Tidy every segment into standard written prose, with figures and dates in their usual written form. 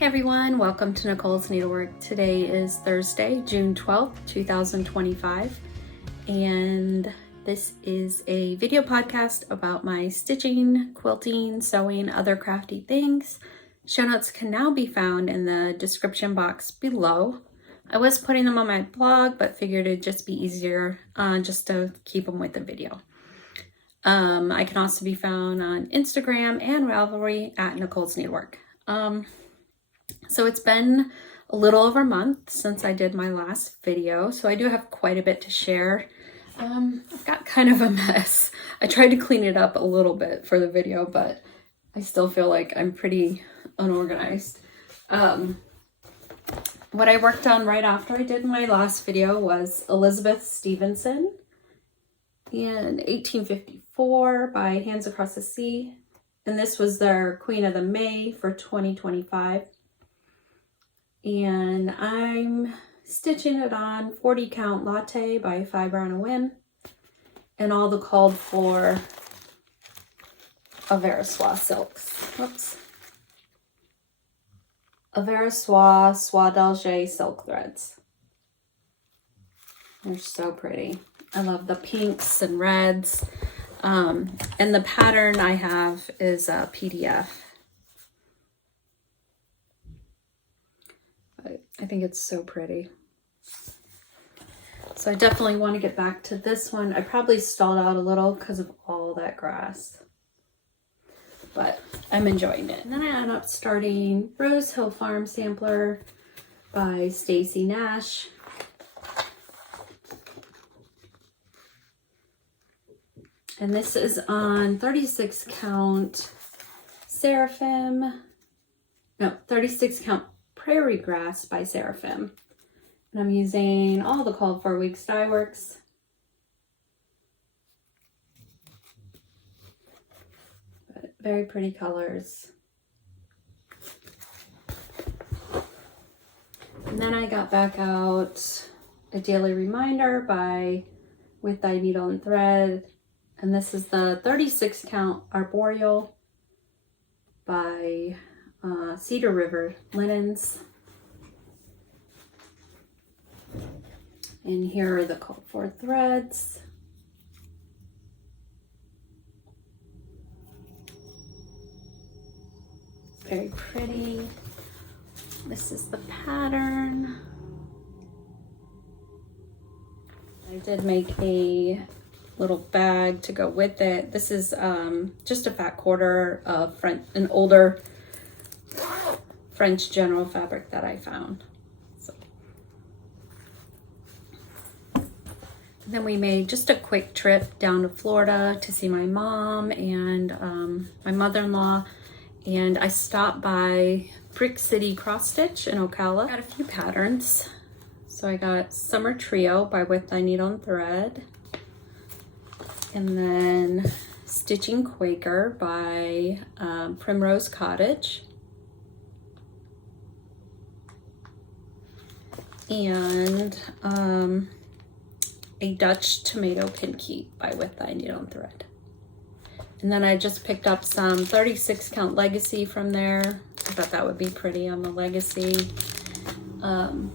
Hey everyone, welcome to Nicole's Needlework. Today is Thursday, June 12th, 2025, and this is a video podcast about my stitching, quilting, sewing, other crafty things. Show notes can now be found in the description box below. I was putting them on my blog, but figured it'd just be easier just to keep them with the video. I can also be found on Instagram and Ravelry at Nicole's Needlework. So it's been a little over a month since I did my last video, so I do have quite a bit to share. I've got kind of a mess. I tried to clean it up a little bit for the video, but I still feel like I'm pretty unorganized. What I worked on right after I did my last video was Elizabeth Stevenson in 1854 by Hands Across the Sea. And this was their Queen of the May for 2025. And I'm stitching it on 40 count latte by Fiber on a Whim. And all the called for AVAS silks. Whoops. AVAS Soie d'Alger silk threads. They're so pretty. I love the pinks and reds. And the pattern I have is a PDF. But I think it's so pretty. So I definitely want to get back to this one. I probably stalled out a little because of all that grass. But I'm enjoying it. And then I ended up starting Rose Hill Farm Sampler by Stacy Nash. And this is on 36 count Seraphim, no, 36 count Prairie Grass by Seraphim. And I'm using all the called for weeks dye works. But very pretty colors. And then I got back out A Daily Reminder by With Thy Needle and Thread. And this is the 36 count Arboreal by Cedar River Linens. And here are the called for threads. Very pretty. This is the pattern. I did make a little bag to go with it. This is just a fat quarter of an older French general fabric that I found. So. Then we made just a quick trip down to Florida to see my mom and my mother-in-law, and I stopped by Brick City Cross Stitch in Ocala. Got a few patterns. So I got Summer Trio by With Thy Needle and Thread. And then Stitching Quaker by Primrose Cottage. And a Dutch Tomato Pin Keep by With Thy Needle and Thread. And then I just picked up some 36 count Legacy from there. I thought that would be pretty on the Legacy. And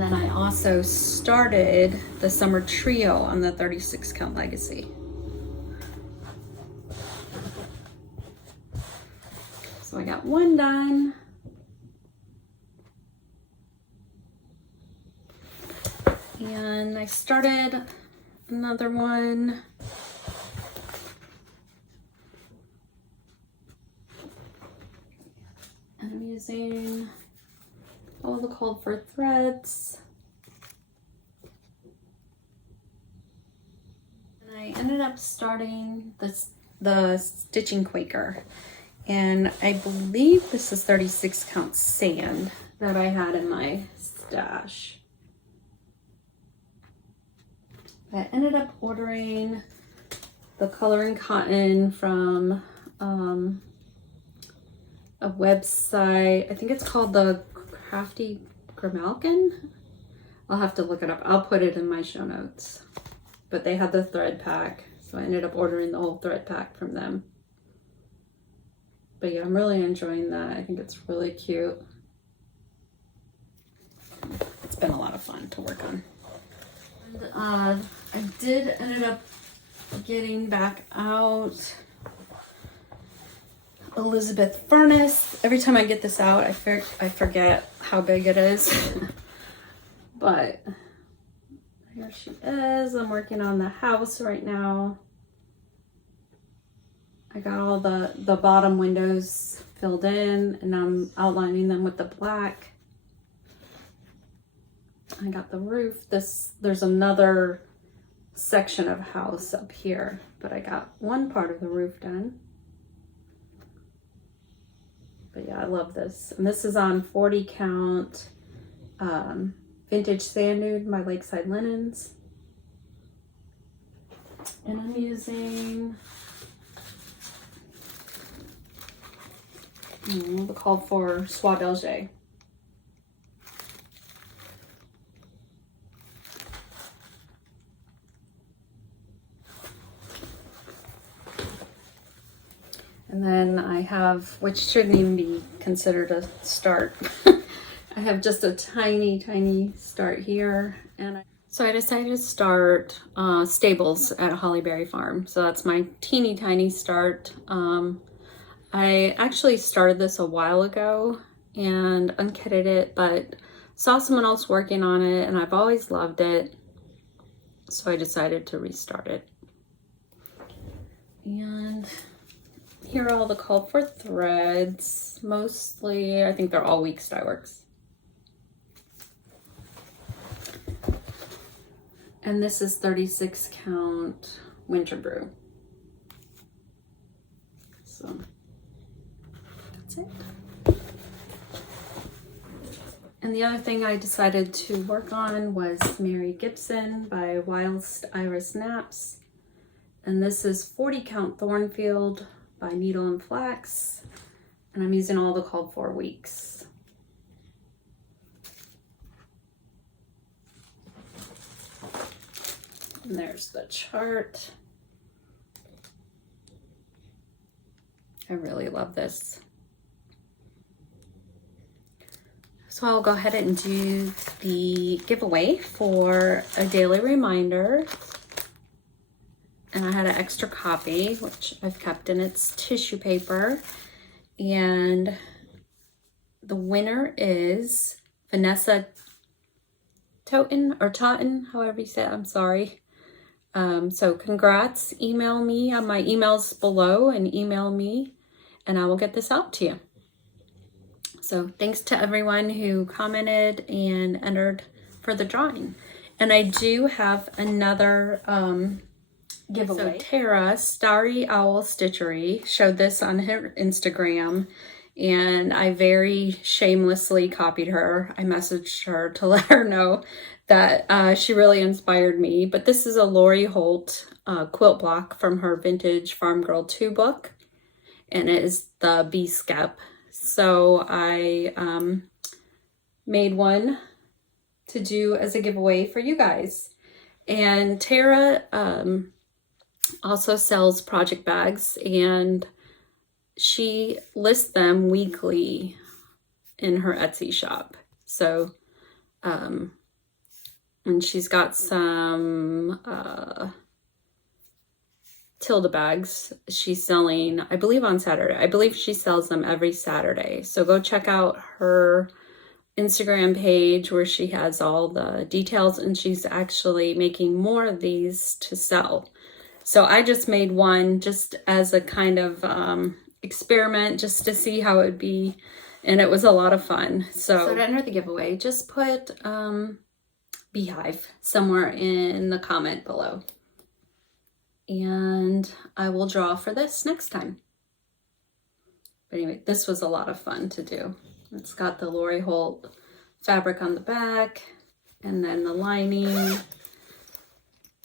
then I also started the Summer Trio on the 36 count Legacy. So I got one done. And I started another one. And I'm using all the called for threads. And I ended up starting the Stitching Quaker. And I believe this is 36 count sand that I had in my stash. I ended up ordering the coloring cotton from a website. I think it's called the Crafty Grimalkin. I'll have to look it up. I'll put it in my show notes. But they had the thread pack, so I ended up ordering the whole thread pack from them. But yeah, I'm really enjoying that. I think it's really cute. It's been a lot of fun to work on. And I ended up getting back out Elizabeth Furniss. Every time I get this out, I forget how big it is. But here she is. I'm working on the house right now. I got all the bottom windows filled in, and I'm outlining them with the black. I got the roof. There's another section of house up here, but I got one part of the roof done. But yeah, I love this. And this is on 40 count vintage sand nude by Lakeside linens. And I'm using the called for Soie Belge. And then I have, which shouldn't even be considered a start. I have just a tiny start here. So I decided to start stables at Hollyberry Farm. So that's my teeny start. I actually started this a while ago and unkitted it, but saw someone else working on it and I've always loved it. So I decided to restart it. And here are all the called for threads. Mostly, I think they're all weak dye works. And this is 36 count winter brew. So that's it. And the other thing I decided to work on was Mary Gypson by Whilst Iris Naps. And this is 40 count Thornfield by Needle and Flax. And I'm using all the called for weeks. And there's the chart. I really love this. So I'll go ahead and do the giveaway for a daily reminder. And I had an extra copy, which I've kept in its tissue paper. And the winner is Vanessa Totten, however you say it, I'm sorry. So congrats, email me on my emails below and email me and I will get this out to you. So thanks to everyone who commented and entered for the drawing. And I do have another giveaway. So Tara, Starry Owl Stitchery, showed this on her Instagram and I very shamelessly copied her. I messaged her to let her know that she really inspired me. But this is a Lori Holt quilt block from her Vintage Farm Girl 2 book. And it is the Bee Skep. So I made one to do as a giveaway for you guys. And Tara also sells project bags and she lists them weekly in her Etsy shop. So, and she's got some Tilda bags she's selling, I believe on Saturday. I believe she sells them every Saturday. So go check out her Instagram page where she has all the details and she's actually making more of these to sell. So I just made one just as a kind of experiment just to see how it would be. And it was a lot of fun. So to enter the giveaway, just put beehive somewhere in the comment below. And I will draw for this next time. But anyway, this was a lot of fun to do. It's got the Lori Holt fabric on the back, and then the lining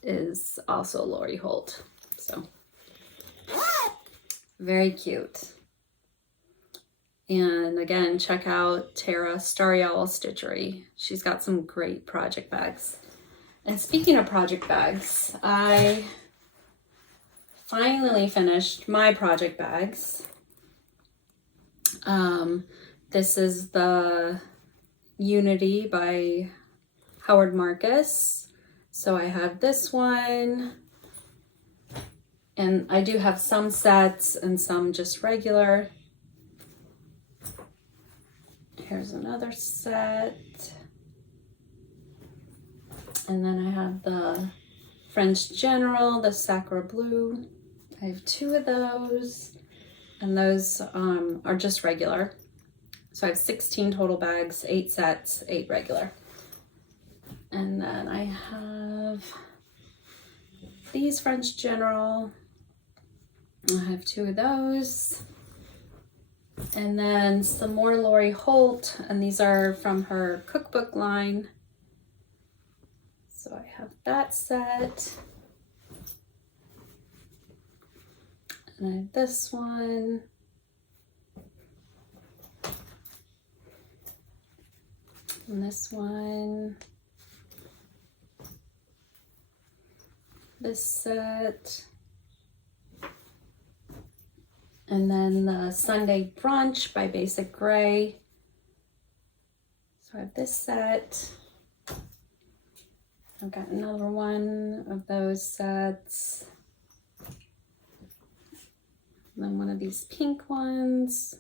is also Lori Holt. So very cute. And again, check out Tara, Starry Owl Stitchery. She's got some great project bags. And speaking of project bags, I finally finished my project bags. This is the Unity by Howard Marcus. So I have this one, and I do have some sets and some just regular. Here's another set. And then I have the French General, the Sacre Bleu. I have 2 of those, and those are just regular. So I have 16 total bags, 8 sets, 8 regular. And then I have these French General. I have 2 of those. And then some more Lori Holt, and these are from her cookbook line. So I have that set. And I have this one. And this one. This set. And then the Sunday Brunch by Basic Gray. So I have this set. I've got another one of those sets. And then one of these pink ones.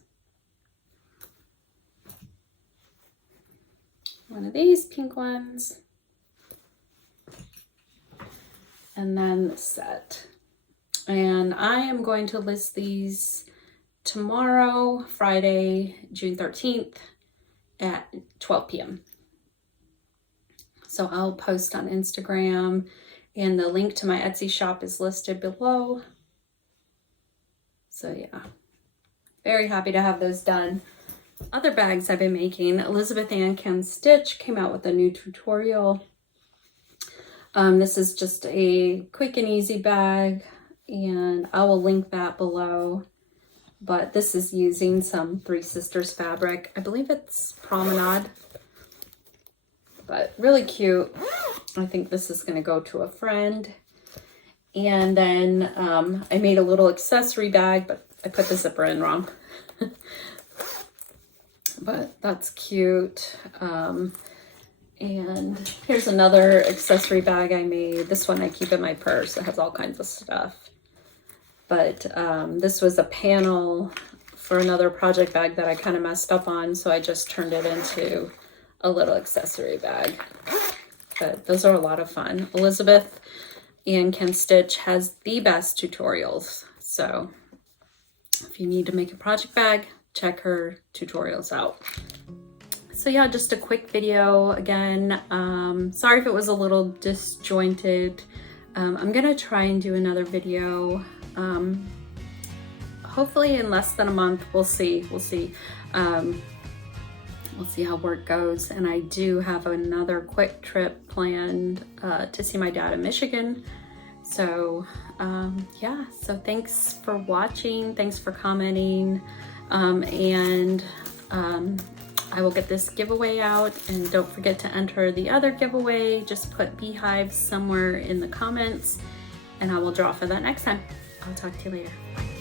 One of these pink ones. And then the set. And I am going to list these tomorrow, Friday, June 13th at 12 p.m. So I'll post on Instagram, and the link to my Etsy shop is listed below. So yeah, very happy to have those done. Other bags I've been making, Elizabeth Ann Can Stitch came out with a new tutorial. This is just a quick and easy bag, and I will link that below. But this is using some Three Sisters fabric. I believe it's Promenade, but really cute. I think this is going to go to a friend. And then I made a little accessory bag, but I put the zipper in wrong. But that's cute. And here's another accessory bag I made. This one I keep in my purse. It has all kinds of stuff. But this was a panel for another project bag that I kind of messed up on, so I just turned it into a little accessory bag. But those are a lot of fun. Elizabeth Ann Can Stitch has the best tutorials. So if you need to make a project bag, check her tutorials out. So yeah, just a quick video again. Sorry if it was a little disjointed. I'm gonna try and do another video. Hopefully in less than a month. We'll see. We'll see how work goes. And I do have another quick trip planned to see my dad in Michigan. So yeah, so thanks for watching. Thanks for commenting. I will get this giveaway out, and don't forget to enter the other giveaway. Just put beehives somewhere in the comments, and I will draw for that next time. I'll talk to you later.